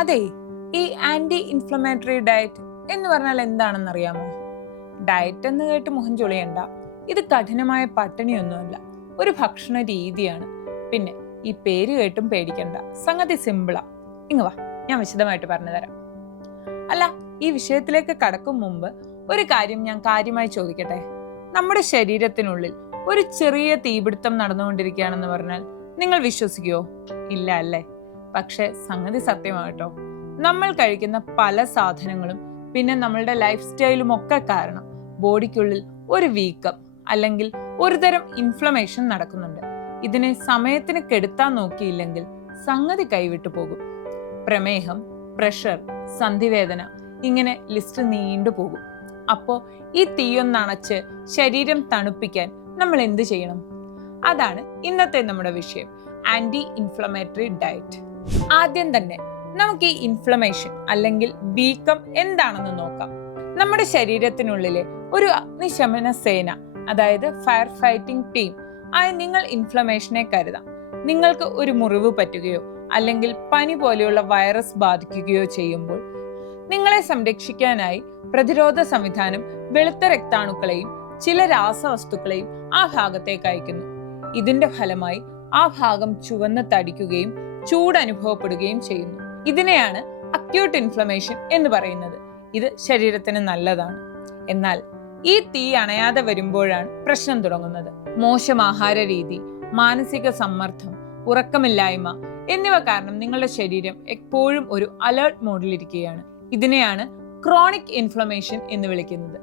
അതെ, ഈ anti inflammatory diet എന്ന് പറഞ്ഞാൽ എന്താണെന്ന് അറിയാമോ? ഡയറ്റ് എന്ന് കേട്ട് മുഖം ചൊളിയണ്ട. ഇത് കഠിനമായ പട്ടിണിയൊന്നുമല്ല, ഒരു ഭക്ഷണ രീതിയാണ്. പിന്നെ ഈ പേര് കേട്ടും പേടിക്കണ്ട, സംഗതി സിമ്പിളാ. ഇങ്ങ് വാ, ഞാൻ വിശദമായിട്ട് പറഞ്ഞു തരാം. അല്ല, ഈ വിഷയത്തിലേക്ക് കടക്കും മുമ്പ് ഒരു കാര്യം ഞാൻ കാര്യമായി ചോദിക്കട്ടെ. നമ്മുടെ ശരീരത്തിനുള്ളിൽ ഒരു ചെറിയ തീപിടുത്തം നടന്നുകൊണ്ടിരിക്കുകയാണെന്ന് പറഞ്ഞാൽ നിങ്ങൾ വിശ്വസിക്കുവോ? ഇല്ല അല്ലേ? പക്ഷെ സംഗതി സത്യമാകട്ടോ. നമ്മൾ കഴിക്കുന്ന പല സാധനങ്ങളും പിന്നെ നമ്മളുടെ ലൈഫ് സ്റ്റൈലും ഒക്കെ കാരണം ബോഡിക്കുള്ളിൽ ഒരു വീക്കം അല്ലെങ്കിൽ ഒരു തരം ഇൻഫ്ലമേഷൻ നടക്കുന്നുണ്ട്. ഇതിനെ സമയത്തിന് കെടുത്താൻ നോക്കിയില്ലെങ്കിൽ സംഗതി കൈവിട്ടു പോകും. പ്രമേഹം, പ്രഷർ, സന്ധിവേദന, ഇങ്ങനെ ലിസ്റ്റ് നീണ്ടു പോകും. അപ്പോ ഈ തീയൊന്നണച്ച് ശരീരം തണുപ്പിക്കാൻ നമ്മൾ എന്ത് ചെയ്യണം? അതാണ് ഇന്നത്തെ നമ്മുടെ വിഷയം, ആന്റി ഇൻഫ്ലമേറ്ററി ഡയറ്റ്. ആദ്യം തന്നെ നമുക്ക് ഈ ഇൻഫ്ലമേഷൻ അല്ലെങ്കിൽ വീക്കം എന്താണെന്ന് നോക്കാം. നമ്മുടെ ശരീരത്തിനുള്ളിലെ ഒരു അഗ്നിശമന സേന, അതായത് ഫയർ ഫൈറ്റിംഗ് ടീം ആയി നിങ്ങൾ ഇൻഫ്ലമേഷനെ കരുതാം. നിങ്ങൾക്ക് ഒരു മുറിവ് പറ്റുകയോ അല്ലെങ്കിൽ പനി പോലെയുള്ള വൈറസ് ബാധിക്കുകയോ ചെയ്യുമ്പോൾ നിങ്ങളെ സംരക്ഷിക്കാനായി പ്രതിരോധ സംവിധാനം വെളുത്ത രക്താണുക്കളെയും ചില രാസവസ്തുക്കളെയും ആ ഭാഗത്തേക്ക് അയക്കുന്നു. ഇതിന്റെ ഫലമായി ആ ഭാഗം ചുവന്ന് തടിക്കുകയും ചൂട് അനുഭവപ്പെടുകയും ചെയ്യുന്നു. ഇതിനെയാണ് അക്യൂട്ട് ഇൻഫ്ലമേഷൻ എന്ന് പറയുന്നത്. ഇത് ശരീരത്തിന് നല്ലതാണ്. എന്നാൽ ഈ തീ അണയാതെ വരുമ്പോഴാണ് പ്രശ്നം തുടങ്ങുന്നത്. മോശം ആഹാര രീതി, മാനസിക സമ്മർദ്ദം, ഉറക്കമില്ലായ്മ എന്നിവ കാരണം നിങ്ങളുടെ ശരീരം എപ്പോഴും ഒരു അലേർട്ട് മോഡിലിരിക്കുകയാണ്. ഇതിനെയാണ് ക്രോണിക് ഇൻഫ്ലമേഷൻ എന്ന് വിളിക്കുന്നത്.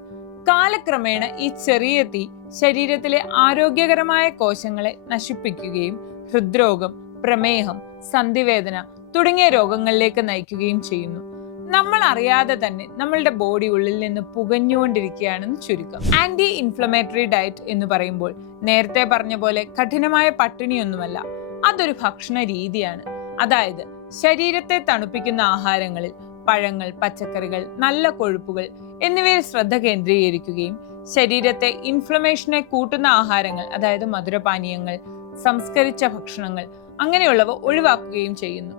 കാലക്രമേണ ഈ ചെറിയ തീ ശരീരത്തിലെ ആരോഗ്യകരമായ കോശങ്ങളെ നശിപ്പിക്കുകയും ഹൃദ്രോഗം, പ്രമേഹം, സന്ധിവേദന തുടങ്ങിയ രോഗങ്ങളിലേക്ക് നയിക്കുകയും ചെയ്യുന്നു. നമ്മൾ അറിയാതെ തന്നെ നമ്മളുടെ ബോഡി ഉള്ളിൽ നിന്ന് പുകഞ്ഞുകൊണ്ടിരിക്കുകയാണെന്ന് ചുരുക്കം. ആന്റി ഇൻഫ്ലമേറ്ററി ഡയറ്റ് എന്ന് പറയുമ്പോൾ നേരത്തെ പറഞ്ഞ പോലെ കഠിനമായ പട്ടിണിയൊന്നുമല്ല, അതൊരു ഭക്ഷണ രീതിയാണ്. അതായത് ശരീരത്തെ തണുപ്പിക്കുന്ന ആഹാരങ്ങളിൽ പഴങ്ങൾ, പച്ചക്കറികൾ, നല്ല കൊഴുപ്പുകൾ എന്നിവയിൽ ശ്രദ്ധ കേന്ദ്രീകരിക്കുകയും ശരീരത്തെ ഇൻഫ്ലമേഷനെ കൂട്ടുന്ന ആഹാരങ്ങൾ, അതായത് മധുരപാനീയങ്ങൾ, സംസ്കരിച്ച ഭക്ഷണങ്ങൾ അങ്ങനെയുള്ളവ ഒഴിവാക്കുകയും ചെയ്യുന്നു.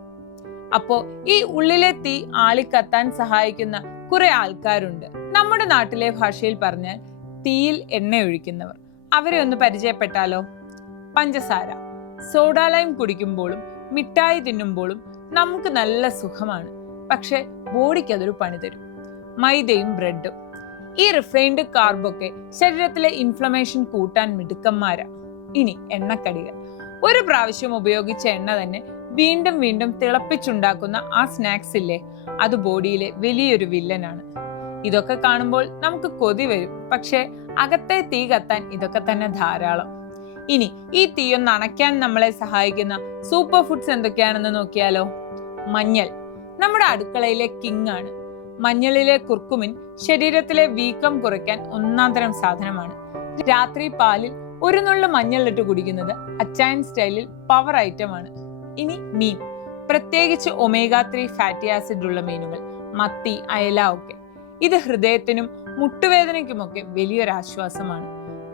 അപ്പോ ഈ ഉള്ളിലെ തീ ആളിക്കത്താൻ സഹായിക്കുന്ന കുറെ ആൾക്കാരുണ്ട്. നമ്മുടെ നാട്ടിലെ ഭാഷയിൽ പറഞ്ഞാൽ തീയിൽ എണ്ണ ഒഴിക്കുന്നവർ. അവരെ ഒന്ന് പരിചയപ്പെട്ടാലോ? പഞ്ചസാര, സോഡാ ലൈം കുടിക്കുമ്പോഴും മിഠായി തിന്നുമ്പോഴും നമുക്ക് നല്ല സുഖമാണ്, പക്ഷെ ബോഡിക്ക് അതൊരു പണി തരും. മൈദയും ബ്രെഡും, ഈ റിഫൈൻഡ് കാർബൊക്കെ ശരീരത്തിലെ ഇൻഫ്ലമേഷൻ കൂട്ടാൻ മിടുക്കന്മാരാ. ഇനി എണ്ണക്കടികൾ, ഒരു പ്രാവശ്യം ഉപയോഗിച്ച എണ്ണ തന്നെ വീണ്ടും വീണ്ടും തിളപ്പിച്ചുണ്ടാക്കുന്ന ആ സ്നാക്സ് ഇല്ലേ, അത് ബോഡിയിലെ വലിയൊരു വില്ലനാണ്. ഇതൊക്കെ കാണുമ്പോൾ നമുക്ക് കൊതി വരും, പക്ഷെ അകത്തെ തീ കത്താൻ ഇതൊക്കെ തന്നെ ധാരാളം. ഇനി ഈ തീയൊന്ന് അണയ്ക്കാൻ നമ്മളെ സഹായിക്കുന്ന സൂപ്പർ ഫുഡ്സ് എന്തൊക്കെയാണെന്ന് നോക്കിയാലോ? മഞ്ഞൾ നമ്മുടെ അടുക്കളയിലെ കിങ് ആണ്. മഞ്ഞളിലെ കുർക്കുമിൻ ശരീരത്തിലെ വീക്കം കുറയ്ക്കാൻ ഒന്നാം തരം സാധനമാണ്. രാത്രി പാലിൽ ഒരു നുള്ളു മഞ്ഞളിട്ട് കുടിക്കുന്നത് അച്ചായൻ സ്റ്റൈലിൽ പവർ ഐറ്റം ആണ്. ഇനി മീൻ, പ്രത്യേകിച്ച് ഒമേഗ 3 ഫാറ്റി ആസിഡ് ഉള്ള മീനുകൾ, മത്തി, അയല ഒക്കെ. ഇത് ഹൃദയത്തിനും മുട്ടുവേദനയ്ക്കുമൊക്കെ വലിയൊരു ആശ്വാസമാണ്.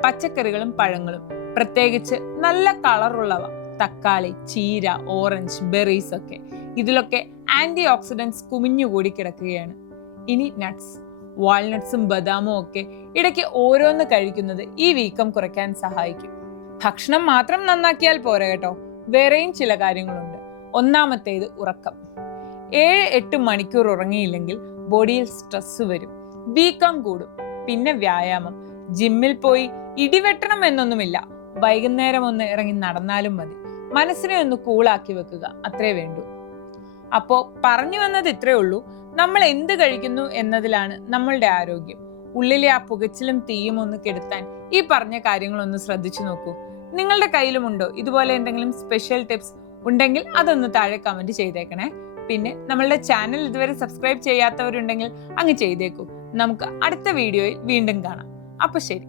പച്ചക്കറികളും പഴങ്ങളും, പ്രത്യേകിച്ച് നല്ല കളറുള്ളവ, തക്കാളി, ചീര, ഓറഞ്ച്, ബെറീസ് ഒക്കെ. ഇതിലൊക്കെ ആന്റി ഓക്സിഡന്റ്സ് കുമിഞ്ഞുകൂടി കിടക്കുകയാണ്. ഇനി നട്ട്സ്, വാൾനട്ട്സും ബദാമും ഒക്കെ ഇടയ്ക്ക് ഓരോന്ന് കഴിക്കുന്നത് ഈ വീക്കം കുറയ്ക്കാൻ സഹായിക്കും. ഭക്ഷണം മാത്രം നന്നാക്കിയാൽ പോരാ കേട്ടോ, വേറെയും ചില കാര്യങ്ങളുണ്ട്. ഒന്നാമത്തേത് ഉറക്കം. 7-8 മണിക്കൂർ ഉറങ്ങിയില്ലെങ്കിൽ ബോഡിയിൽ സ്ട്രെസ് വരും, വീക്കം കൂടും. പിന്നെ വ്യായാമം, ജിമ്മിൽ പോയി ഇടിവെട്ടണം എന്നൊന്നുമില്ല, വൈകുന്നേരം ഒന്ന് ഇറങ്ങി നടന്നാലും മതി. മനസ്സിനെ ഒന്ന് കൂളാക്കി വെക്കുക, അത്രേ വേണ്ടൂ. അപ്പോ പറഞ്ഞു വന്നത് ഇത്രേ ഉള്ളൂ. നമ്മൾ എന്ത് കഴിക്കുന്നു എന്നതിലാണ് നമ്മളുടെ ആരോഗ്യം. ഉള്ളിലെ ആ പുകച്ചിലും തീയും ഒന്ന് കെടുത്താൻ ഈ പറഞ്ഞ കാര്യങ്ങളൊന്ന് ശ്രദ്ധിച്ചു നോക്കൂ. നിങ്ങളുടെ കയ്യിലുമുണ്ടോ ഇതുപോലെ എന്തെങ്കിലും സ്പെഷ്യൽ ടിപ്സ്? ഉണ്ടെങ്കിൽ അതൊന്ന് താഴെ കമന്റ് ചെയ്തേക്കണേ. പിന്നെ നമ്മളുടെ ചാനൽ ഇതുവരെ സബ്സ്ക്രൈബ് ചെയ്യാത്തവരുണ്ടെങ്കിൽ അങ്ങ് ചെയ്തേക്കൂ. നമുക്ക് അടുത്ത വീഡിയോയിൽ വീണ്ടും കാണാം. അപ്പൊ ശരി.